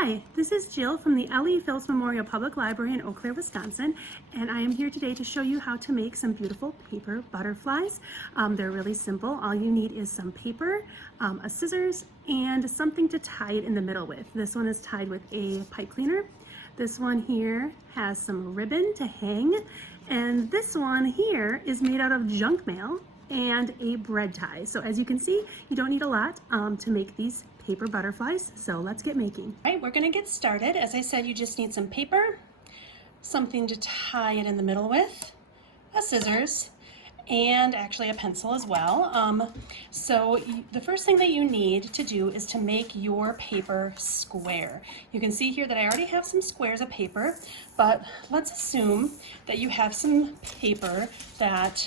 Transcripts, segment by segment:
Hi, this is Jill from the L.E. Phillips Memorial Public Library in Eau Claire, Wisconsin, and I am here today to show you how to make some beautiful paper butterflies. They're really simple. All you need is some paper, a scissors, and something to tie it in the middle with. This one is tied with a pipe cleaner. This one here has some ribbon to hang, and this one here is made out of junk mail and a bread tie. So as you can see, you don't need a lot to make these paper butterflies. So let's get making. All right, we're gonna get started. As I said, you just need some paper, something to tie it in the middle with, a scissors, and actually a pencil as well. The first thing that you need to do is to make your paper square. You can see here that I already have some squares of paper, but let's assume that you have some paper that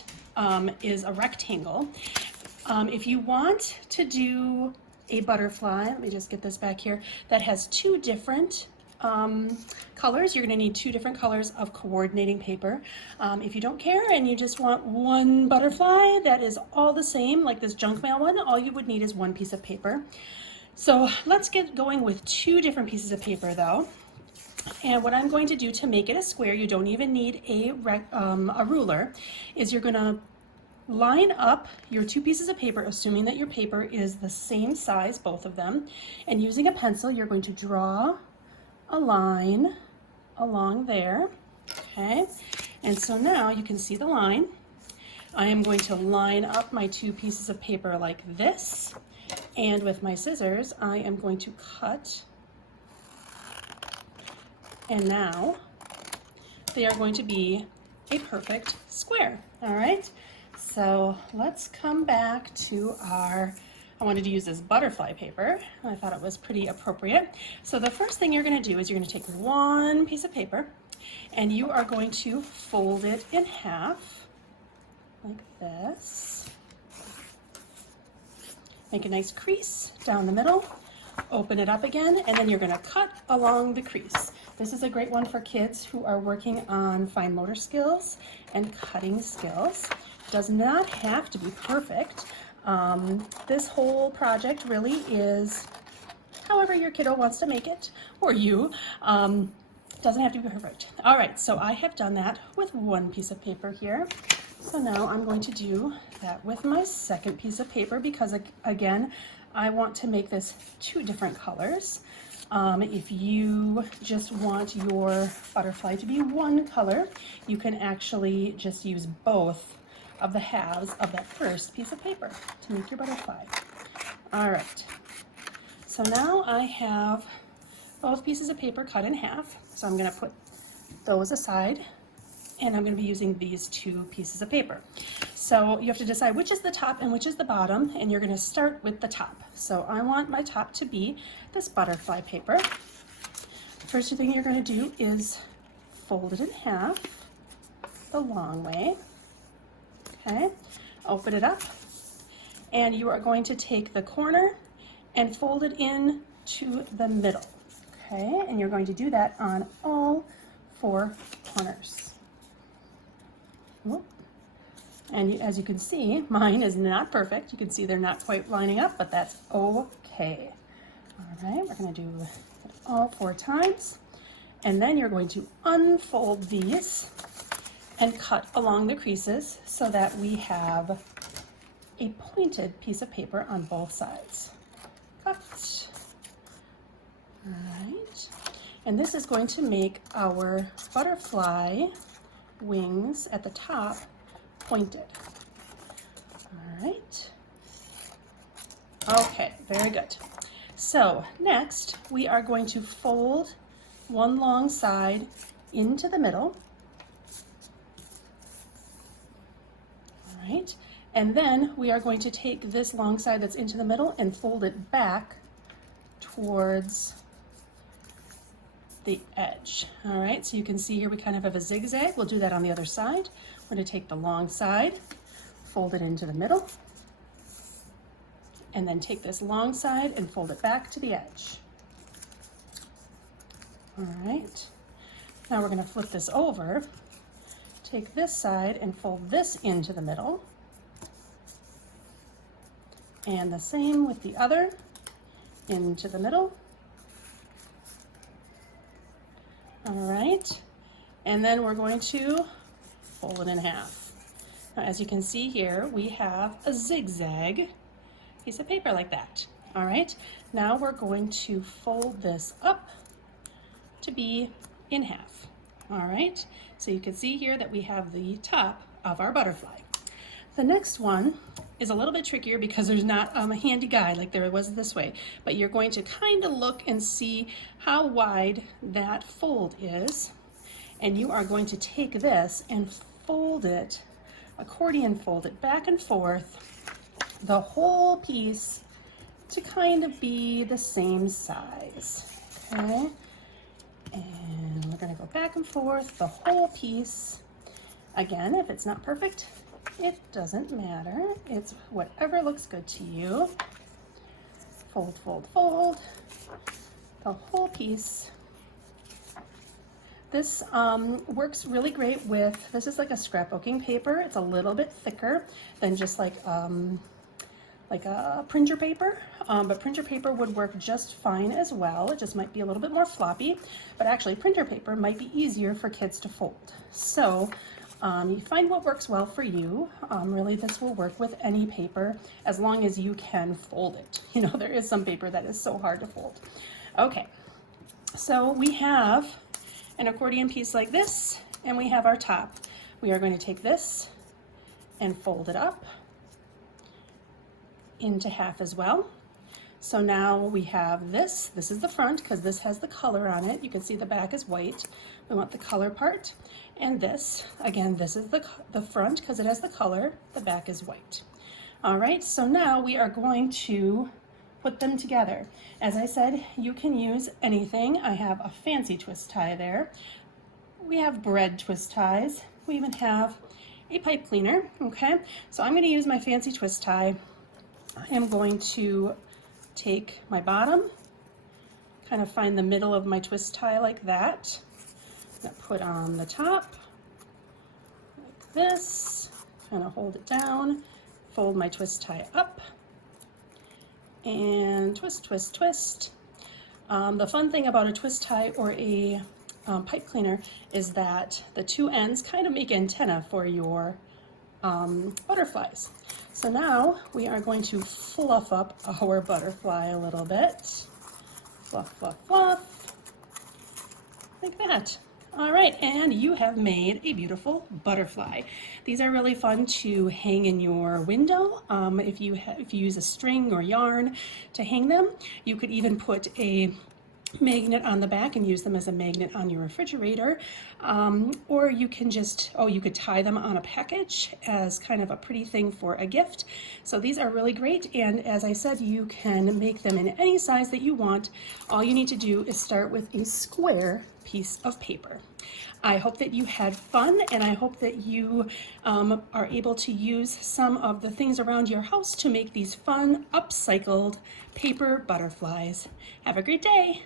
is a rectangle. If you want to do a butterfly, let me just get this back here, that has two different colors, you're going to need two different colors of coordinating paper. If you don't care and you just want one butterfly that is all the same, like this junk mail one, all you would need is one piece of paper. So let's get going with two different pieces of paper though. And what I'm going to do to make it a square, you don't even need a ruler, is you're going to line up your two pieces of paper, assuming that your paper is the same size, both of them, and using a pencil, you're going to draw a line along there, okay? And so now you can see the line. I am going to line up my two pieces of paper like this, and with my scissors, I am going to cut. And now they are going to be a perfect square, all right? So let's come back to I wanted to use this butterfly paper. I thought it was pretty appropriate. So the first thing you're going to do is you're going to take one piece of paper and you are going to fold it in half like this. Make a nice crease down the middle, open it up again, and then you're going to cut along the crease. This is a great one for kids who are working on fine motor skills and cutting skills. Does not have to be perfect. This whole project really is however your kiddo wants to make it, or you. Doesn't have to be perfect. All right, so I have done that with one piece of paper here. So now I'm going to do that with my second piece of paper because, again, I want to make this two different colors. If you just want your butterfly to be one color, you can actually just use both of the halves of that first piece of paper to make your butterfly. All right, so now I have both pieces of paper cut in half, so I'm going to put those aside, and I'm going to be using these two pieces of paper. So you have to decide which is the top and which is the bottom, and you're going to start with the top. So I want my top to be this butterfly paper. The first thing you're going to do is fold it in half the long way. Okay, open it up, and you are going to take the corner and fold it in to the middle. Okay, and you're going to do that on all four corners. Whoop. And as you can see, mine is not perfect. You can see they're not quite lining up, but that's okay. All right, we're going to do it all four times, and then you're going to unfold these and cut along the creases so that we have a pointed piece of paper on both sides. Cut. All right. And this is going to make our butterfly wings at the top pointed. All right. Okay, very good. So next we are going to fold one long side into the middle. Right? And then we are going to take this long side that's into the middle and fold it back towards the edge. All right, so you can see here we kind of have a zigzag. We'll do that on the other side. We're going to take the long side, fold it into the middle, and then take this long side and fold it back to the edge. All right, now we're going to flip this over. Take this side and fold this into the middle. And the same with the other, into the middle right? And then we're going to fold it in half. Now, as you can see here, we have a zigzag piece of paper like that. All right, now we're going to fold this up to be in half. All right, so you can see here that we have the top of our butterfly. The next one is a little bit trickier because there's not a handy guide like there was this way, but you're going to kind of look and see how wide that fold is, and you are going to take this and fold it, accordion fold it back and forth, the whole piece to kind of be the same size, okay? And we're gonna go back and forth, the whole piece. Again, if it's not perfect, it doesn't matter. It's whatever looks good to you. Fold, fold, fold, the whole piece. This works really great with, this is like a scrapbooking paper. It's a little bit thicker than just like a printer paper, but printer paper would work just fine as well. It just might be a little bit more floppy, but actually printer paper might be easier for kids to fold. So you find what works well for you. Really, this will work with any paper as long as you can fold it. You know, there is some paper that is so hard to fold. Okay, so we have an accordion piece like this, and we have our top. We are going to take this and fold it up into half as well. So now we have this is the front because this has the color on it. You can see the back is white. We want the color part. And this, again, this is the front because it has the color, the back is white. All right, so now we are going to put them together. As I said, you can use anything. I have a fancy twist tie there. We have bread twist ties. We even have a pipe cleaner, okay? So I'm gonna use my fancy twist tie. I am going to take my bottom, kind of find the middle of my twist tie like that. I'm gonna put on the top like this, kind of hold it down, fold my twist tie up, and twist, twist, twist. The fun thing about a twist tie or a pipe cleaner is that the two ends kind of make antenna for your butterflies. So now we are going to fluff up our butterfly a little bit. Fluff, fluff, fluff, like that. All right, and you have made a beautiful butterfly. These are really fun to hang in your window. If you use a string or yarn to hang them, you could even put a magnet on the back and use them as a magnet on your refrigerator, or you can just, you could tie them on a package as kind of a pretty thing for a gift. So these are really great, and as I said, you can make them in any size that you want. All you need to do is start with a square piece of paper. I hope that you had fun, and I hope that you are able to use some of the things around your house to make these fun upcycled paper butterflies. Have a great day.